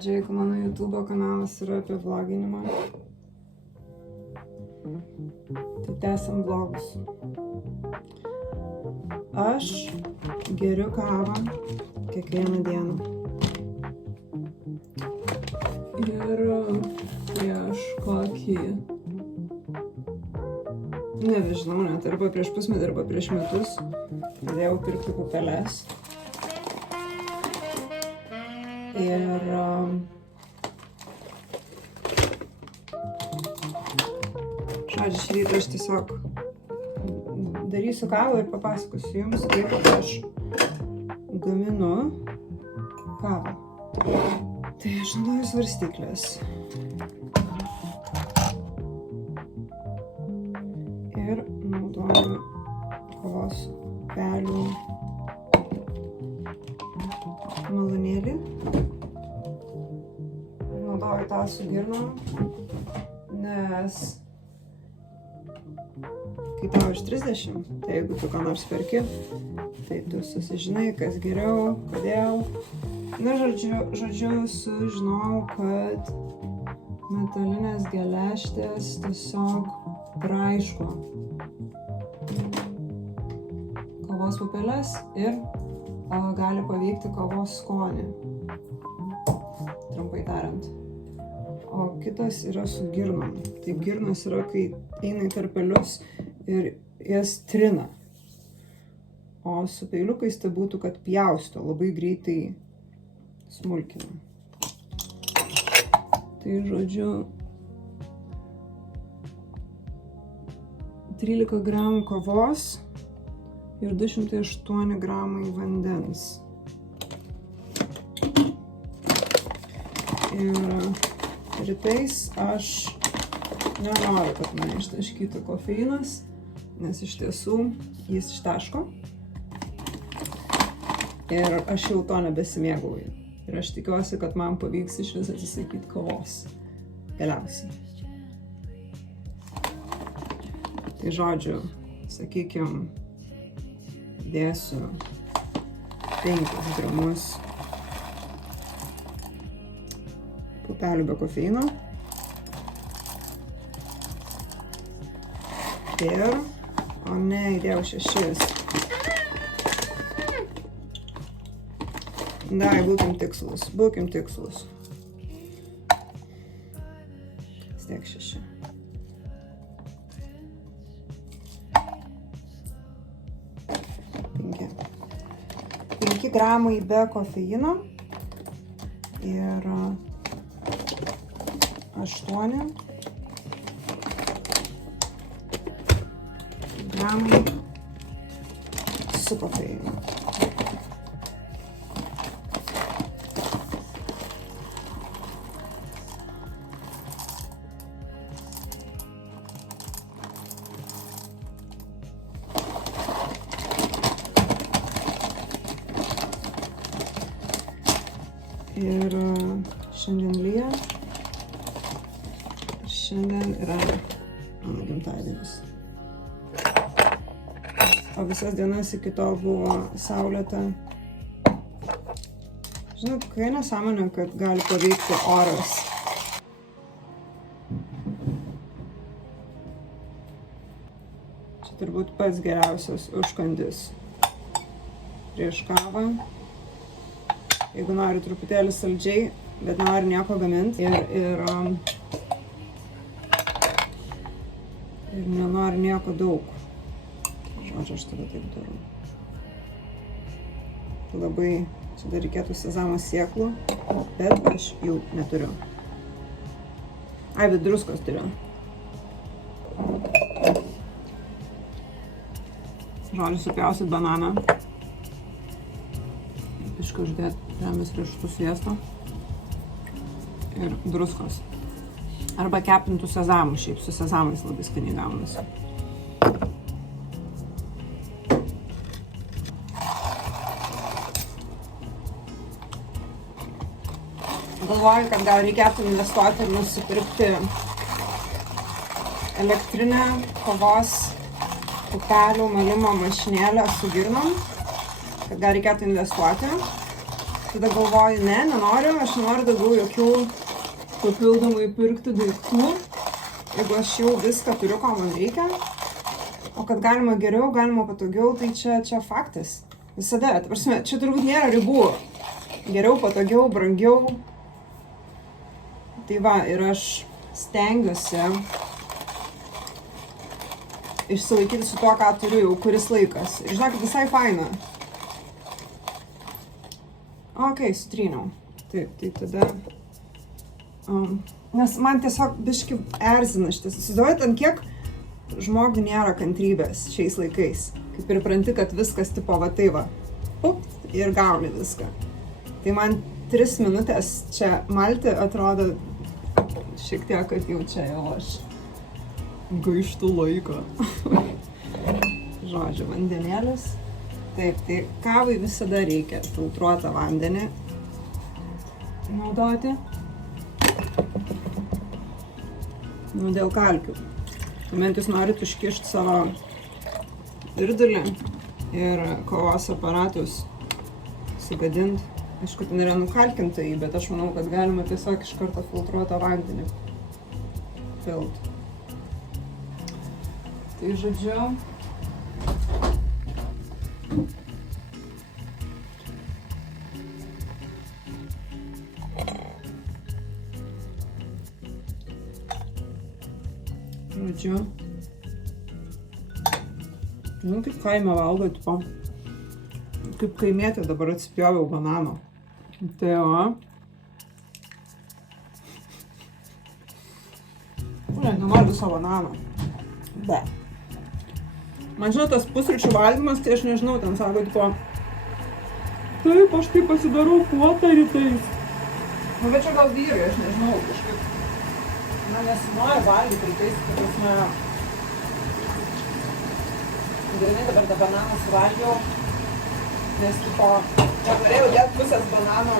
pradžią, jeigu mano YouTube kanalas yra apie vloginimą. Tai tęsiam vlogus. Aš geriu kavą kiekvieną dieną. Ir prieš kokį, nežinau, net arba prieš pusmetį, arba prieš metus pradėjau pirkti pupeles. Ir žodžiu, šį rytą aš tiesiog darysiu kavą ir papasakosiu jums, kaip aš gaminu kavą. Tai aš naudoju svarstyklės. Ir naudoju kavos pupelių malūnėlį. Naudoju tą su girnom, nes kai tau iš 30, tai jeigu tu ką nors perki, tai tu susižinai, kas geriau, kodėl. Na, žodžiu, sužinojau, kad metalinės geležtės tiesiog braižko kavos pupeles ir gali paveikti kavos skonį, trumpai tariant. O kitas yra su girnom. Tai girnos yra, kai eina į tarpelius ir jas trina. O su peiliukais tai būtų, kad pjausto, labai greitai smulkina. Tai žodžiu, 13 gramų kavos ir 208 gramai vandens. Ir rytais aš nenoriu, kad mane ištaškytų kofeinas, nes iš tiesų jis ištaško. Ir aš jau to nebesimėgauju. Ir aš tikiuosi, kad man pavyks iš vis atsisakyti kavos. Galiausiai. Tai žodžiu, sakykim, dėsiu 5 gramus pupelių be kofeino. Ir, įdėjau 6. Dai, būkim tikslus. Stiek 6. Penki gramai be kofeino ir 8 gramai su kofeinu. Ir šiandien lyja. Šiandien yra mano gimtadienis. O visas dienas iki tol buvo saulėta. Žinot, kai nesąmonė, kad gali paveikti oras. Čia turbūt pats geriausias užkandis prieš kavą. Jeigu nori truputėlį saldžiai, bet nori nieko gaminti ir nenori nieko daug. Žodžiu, aš tada taip darau. Labai, čia dar reikėtų sezamo sėklų, bet aš jau neturiu. Bet druskos turiu. Žodžiu, supjausit bananą. Biškai uždėti žemės riešutų sviesto ir druskos. Arba kepintų sezamų, šiaip su sezamais labai skaniai gaunasi. Galvoju, kad gal reikėtų investuoti ir nusipirkti elektrinę kavos pupelių malimo mašinėlę su girnom, kad gal reikėtų investuoti. Tada galvoju, ne, nenoriu, aš nenoriu daugiau jokių papildomai pirkti daiktų, jeigu aš jau viską turiu, ko man reikia. O kad galima geriau, galima patogiau, tai čia faktas. Visada, ta prasme, čia turbūt nėra ribų. Geriau, patogiau, brangiau. Tai va, ir aš stengiuosi išsilaikyti su tuo, ką turiu jau kuris laikas. Ir žinokit, visai faina. Ok, sutryniau. Taip, tai tada... nes man tiesiog biški erzina šitas. Įsivaizduojat, ant kiek žmogui nėra kantrybės šiais laikais. Kaip ir pranti, kad viskas tipo va tai va. Up, ir gauni viską. Tai man 3 minutės čia malti atrodo šiek tiek, kad jau čia jau aš gaištu laiką. Žodžiu, vandenėlis. Taip, tai kavai visada reikia filtruotą vandenį naudoti. Nu, dėl kalkių. Tuomet jūs norit užkišti savo virdulį ir kavos aparatus sugadinti. Aišku, ten yra nukalkintai, bet aš manau, kad galima tiesiog iš karto filtruotą vandenį pilt. Tai žodžiu. Nu, kaip kaime valgo, tipo. Kaip kaimietė dabar atsipjoviau banano. Tai va. Nenoriu viso banano. Be. Man žinot, tas pusryčių valgymas, tai aš nežinau, ten sako, tipo, taip, aš taip pasidarau puotą rytais. Nu, bet čia gal vyrai, aš nežinau, kažkaip. Man nesinori valgyti rytais, kad prasme. Grynai dabar tą bananą suvalgiau, nes tipo, norėjau dėti pusės banano.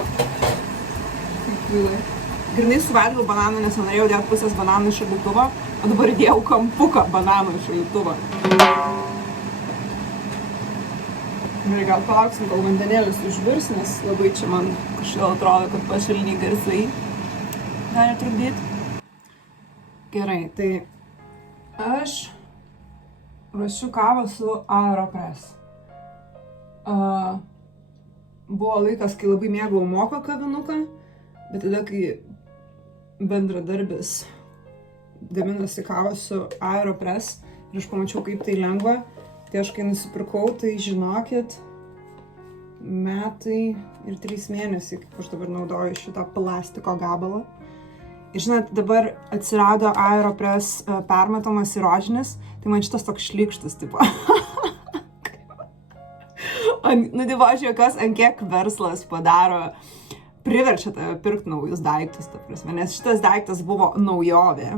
Grynai suvalgiau bananą, nes norėjau dėti pusės bananų iš šaldytuvo, o dabar įdėjau kampuką bananų iš šaldytuvo. Ir gal palauksim, gal vandenėlis užvirs, nes labai čia man kažkaip atrodo, kad pašaliniai garsai gali trukdyti. Gerai, tai aš ruošiu kavą su Aeropress. Buvo laikas, kai labai mėgau moka kavinuką, bet tada, kai bendradarbis gaminosi kavą su Aeropress ir aš pamačiau, kaip tai lengva, tai aš kai nusipirkau, tai žinokit, metai ir 3 mėnesiai, kaip aš dabar naudoju šitą plastiko gabalą. Ir žinot, dabar atsirado Aeropress permatomas ir rožinis, tai man šitas toks šlykštus, tipo. Nu, tipo, aš jokios, ant kiek verslas padaro, priverčia tave pirkti naujus daiktus, ta prasme, nes šitas daiktas buvo naujovė.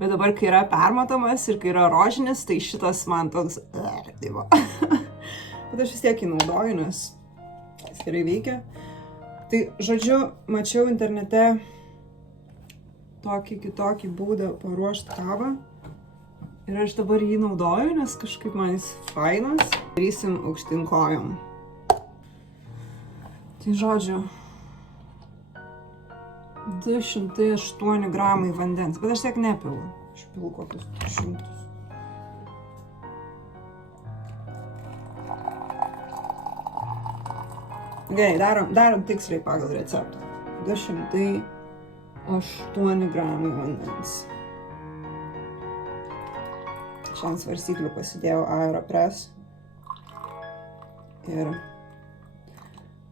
Bet dabar, kai yra permatomas ir kai yra rožinis, tai šitas man toks, tipo. Bet aš vis tiek jį naudoju, nes jis gerai veikia. Tai, žodžiu, mačiau internete tokį kitokį būdą paruošti kavą. Ir aš dabar jį naudoju, nes kažkaip man jis fainas. Darysim aukštyn kojom. Tai žodžiu, 208 gramai vandens, bet aš tiek nepilu. Aš pilu kokius 100. Gerai, darom tiksliai pagal receptą. 208 gramai vandens. Čia ant svarstyklių pasidėjau Aeropress. Ir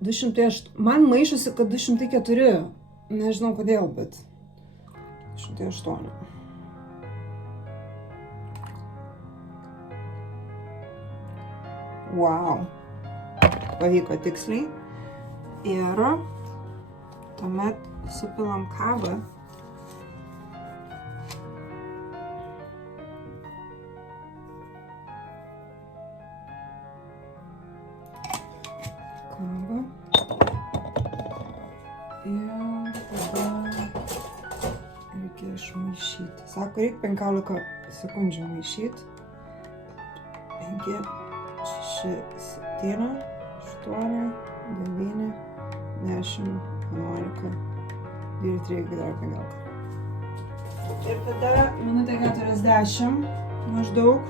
208. Man maišosi, kad 204. Nežinau kodėl, bet 208. Wow. Pavyko tiksliai. Ir tuomet supilam kavą. Ir tada reikia išmaišyti. Sako, reikia 15 sekundžių maišyti. 5, 6, 7, 8, 9. 10, 11, 12, 13, 15. Ir tada minutė 40 maždaug.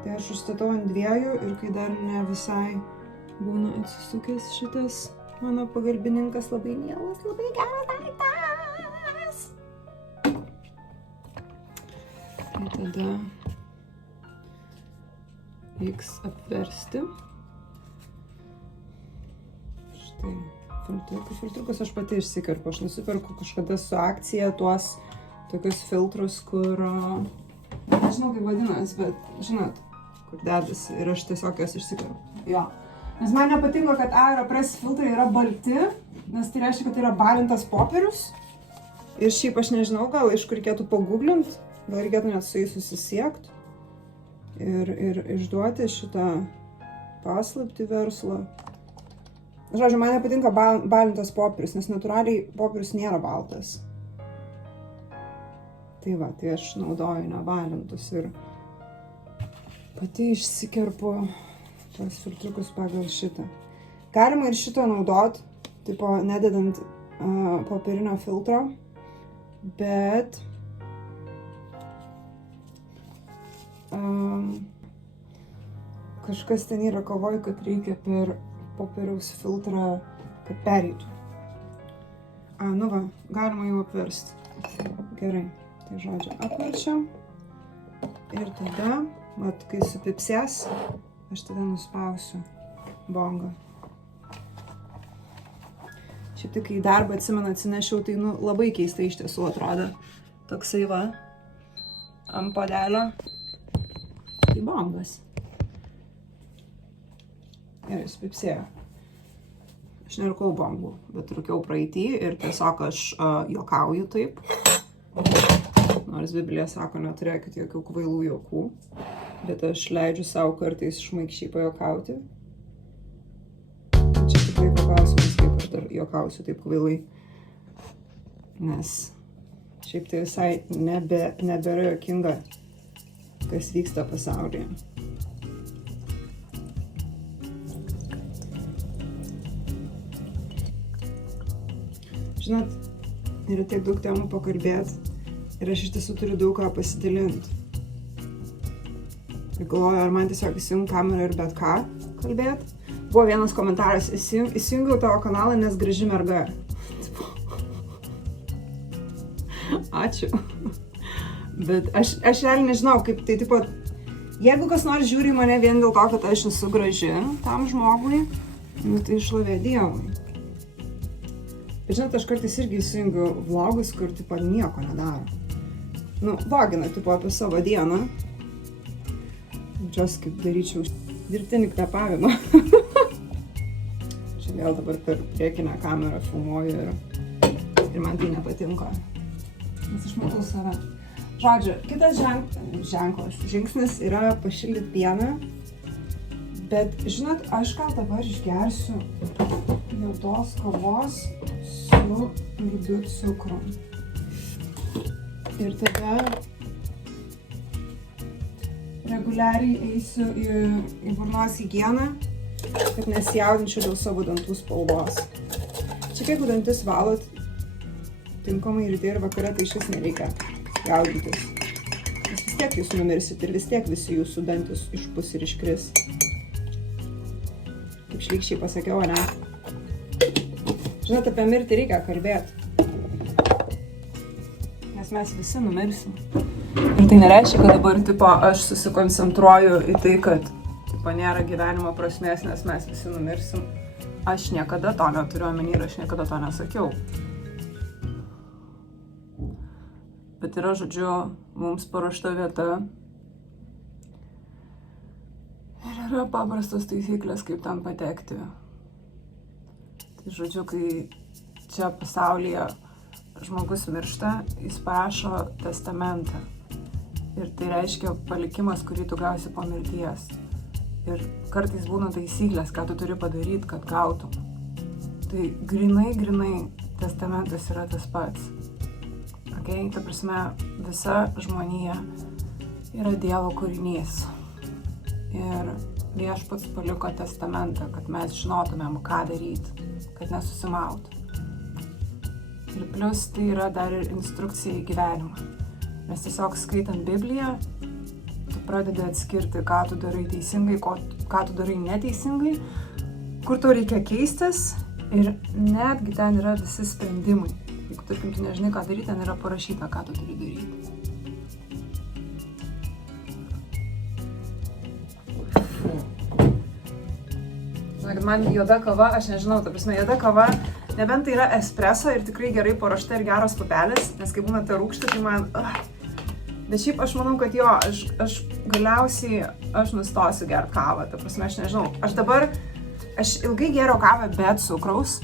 Tai aš užstatau ant 2 ir kai dar ne visai būna atsisukęs šitas mano pagalbininkas, labai mielas, labai geras daiktas. Tai tada reiks apversti. Štai filtrukus aš pati išsikerpu. Aš nusiperku kažkada su akcija tuos tokius filtrus, kur, nežinau kaip vadinasi, bet žinot, kur dedasi ir aš tiesiog jas išsikerpu. Jo. Nes man nepatinka, kad Aeropress filtrai yra balti, nes tai reiškia, kad tai yra balintas popierius. Ir šiaip aš nežinau, gal iš kur reikėtų paguglinti, gal reikėtų net su jais susisiekti ir išduoti šitą paslaptį verslo. Žodžiu, man nepatinka balintas popierius, nes natūraliai popierius nėra baltas. Tai va, tai aš naudoju nebalintus ir pati išsikerpu tuos filtrukus pagal šitą. Galima ir šitą naudot, tipo nededant popierinio filtro, bet kažkas ten yra kovoju, kad reikia per popieriaus filtrą, kad pereitų. Nu va, galima jau apversti. Gerai, tai žodžiu apverčiam. Ir tada, mat, kai supipsės, aš tada nuspausiu bongą. Šiaip tik, kai į darbą atsinešiau, tai labai keistai iš tiesų atrodo. Toksai va, ant puodelio. Tai bongas. Gerai, supipsėjo. Aš nerūkau bongų, bet rūkiau praeitį ir tiesiog aš juokauju taip. Nors Biblija sako, neturėkit jokių kvailų juokų, bet aš leidžiu savo kartais šmaikščiai pajuokauti. Čia tik laiko klausimas, kaip aš dar juokausiu taip kvailai. Nes šiaip tai visai nebėra juokinga, kas vyksta pasaulyje. Žinot, yra tiek daug temų pakalbėti ir aš iš tiesų turiu daug ką pasidalinti. Ir galvoju, ar man tiesiog įsijungi kamerą ir bet ką kalbėti. Buvo vienas komentaras, įsijungiau tavo kanalą, nes graži merga. Ačiū. Bet aš realiai nežinau, kaip tai tipo, jeigu kas nors žiūri mane vien dėl to, kad aš esu graži tam žmogui, tai šlovė Dievui. Bet žinot, aš kartais irgi įsijungiu vlogus, kur tipo nieko nedaro. Vlogina tipo apie savo dieną. Džios kaip daryčiau dirbtinį kvėpavimą. Čia vėl dabar per priekinę kamerą filmuoju ir man tai nepatinka. Nes aš matau save. Žodžiu, kitas žingsnis yra pašildyti pieną. Bet, žinot, aš gal dabar išgersiu juodos kavos su rudu cukrum. Ir tada reguliariai eisiu į burnos higieną, kad nesijaudinčiau dėl savo dantų spalvos. Čia jeigu dantis valot tinkamai ryte ir vakare, tai išvis nereikia jaudintis. Nes vis tiek jūs numirsit ir vis tiek visi jūsų dantis išpus ir iškris. Kaip šlykščiai pasakiau, ne? Žinot, apie mirtį reikia kalbėti. Nes mes visi numirsim. Ir tai nereiškia, kad dabar tipo, aš susikoncentruoju į tai, kad tipo, nėra gyvenimo prasmės, nes mes visi numirsim. Aš niekada to neturiu omeny ir aš niekada to nesakiau. Bet yra, žodžiu, mums paruošta vieta. Ir yra paprastos taisyklės, kaip ten patekti. Tai žodžiu, kai čia pasaulyje žmogus miršta, jis parašo testamentą. Ir tai reiškia palikimas, kurį tu gausi po mirties. Ir kartais būna taisyklės, ką tu turi padaryti, kad gautum. Tai grinai testamentas yra tas pats. Okay? Ta prasme, visa žmonija yra Dievo kūrinys. Ir Viešpats paliko testamentą, kad mes žinotumėm, ką daryti, kad nesusimautų. Ir plus tai yra dar ir instrukcija į gyvenimą. Nes tiesiog skaitant Bibliją, tu pradedi atskirti, ką tu darai teisingai, ką tu darai neteisingai, kur tau reikia keistis ir netgi ten yra visi sprendimai. Jeigu, tarkim, tu nežinai, ką daryti, ten yra parašyta, ką tu turi daryti. Man juoda kava, aš nežinau, ta prasme, juoda kava, nebent tai yra espresso ir tikrai gerai paruošta ir geros pupelės, nes kai būna ta rūgštė, tai man... Bet šiaip aš manau, kad jo, aš galiausiai, aš nustosiu gert kavą, ta prasme, aš nežinau. Aš ilgai geriau kavą be cukraus,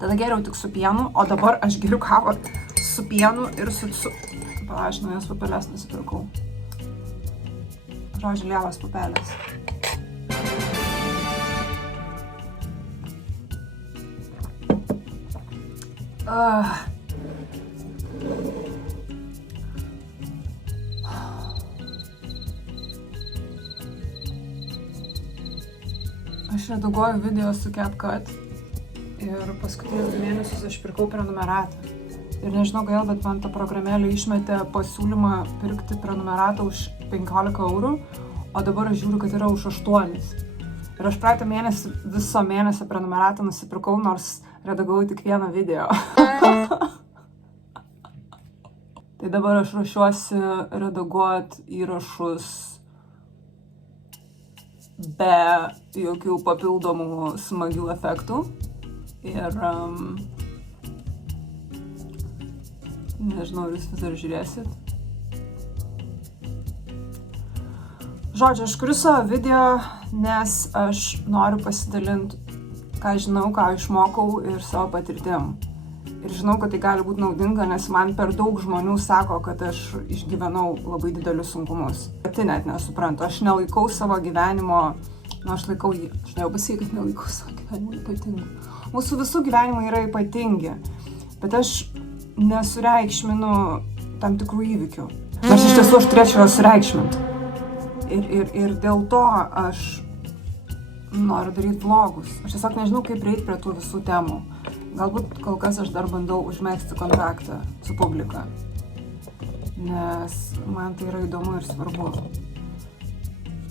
tada geriau tik su pienu, o dabar aš geriu kavą su pienu ir su... Pala, aš naujas pupelės nusipirkau. Žodžiu, lievas pupelės. Aš redaguoju video su CapCut ir paskutinius 2 mėnesius aš pirkau prenumeratą. Ir nežinau gal, bet man ta programėlė išmetė pasiūlymą pirkti prenumeratą už 15 €, o dabar aš žiūriu, kad yra už 8. Ir aš praeitą mėnesį, viso mėnesio prenumeratą nusipirkau, nors redagavau tik vieną video. Tai dabar aš ruošiuosi redaguoti įrašus be jokių papildomų smagių efektų. Ir nežinau, ar jūs vis dar žiūrėsit. Žodžiu, aš kuriu savo video, nes aš noriu pasidalinti, ką žinau, ką išmokau ir savo patirtim. Ir žinau, kad tai gali būti naudinga, nes man per daug žmonių sako, kad aš išgyvenau labai didelius sunkumus. Pati net nesuprantu, aš nelaikau savo gyvenimo, aš laikau jį, aš jau pasakyti, kad nelaikau savo gyvenimo ypatingu. Mūsų visų gyvenimai yra ypatingi, bet aš nesureikšminu tam tikrų įvykių. Nors iš tiesų aš turėčiau juos sureikšminti. Ir dėl to aš noriu daryti vlogus. Aš tiesiog nežinau, kaip prieiti prie tų visų temų. Galbūt kol kas aš dar bandau užmegzti kontaktą su publika, nes man tai yra įdomu ir svarbu.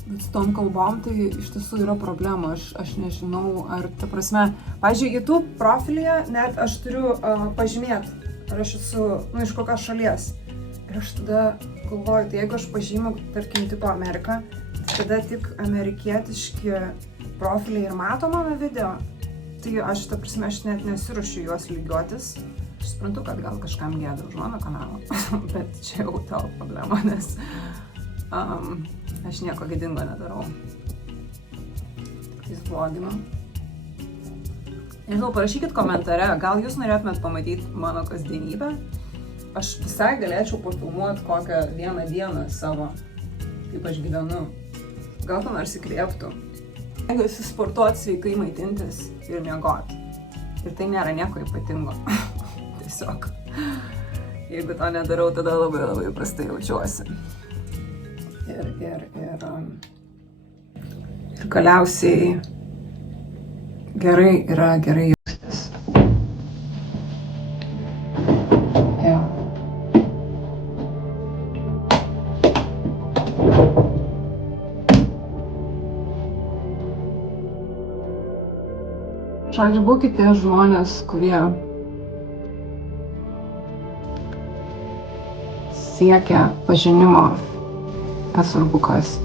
Bet su tom kalbom tai iš tiesų yra problema. Aš nežinau, ar ta prasme... Pavyzdžiui, YouTube profilyje net aš turiu pažymėti, ar aš esu, iš kokios šalies. Ir aš tada galvoju, tai jeigu aš pažymiu, tarkim, tipo Ameriką, tada tik amerikietiški profiliai ir mato mano video, tai aš, ta prasme, aš net nesiruošiu juos lygiuotis. Aš suprantu, kad gal kažkam gėda už mano kanalą, bet čia jau tavo problema, nes aš nieko gėdingo nedarau. Tik tais vloginu. Nežinau, parašykit komentare, gal jūs norėtumėt pamatyti mano kasdienybę. Aš visai galėčiau pafilmuoti kokią vieną dieną savo, kaip aš gyvenu. Gal ką nors įkvėptų. Jeigu esi sportuoti, sveikai maitintis ir miegoti. Ir tai nėra nieko ypatingo. Tiesiog. Jeigu to nedarau, tada labai labai prastai jaučiuosi. Ir galiausiai gerai yra gerai jaustis. Žodžiu, būkite žmonės, kurie siekia pažinimo, nesvarbu kas.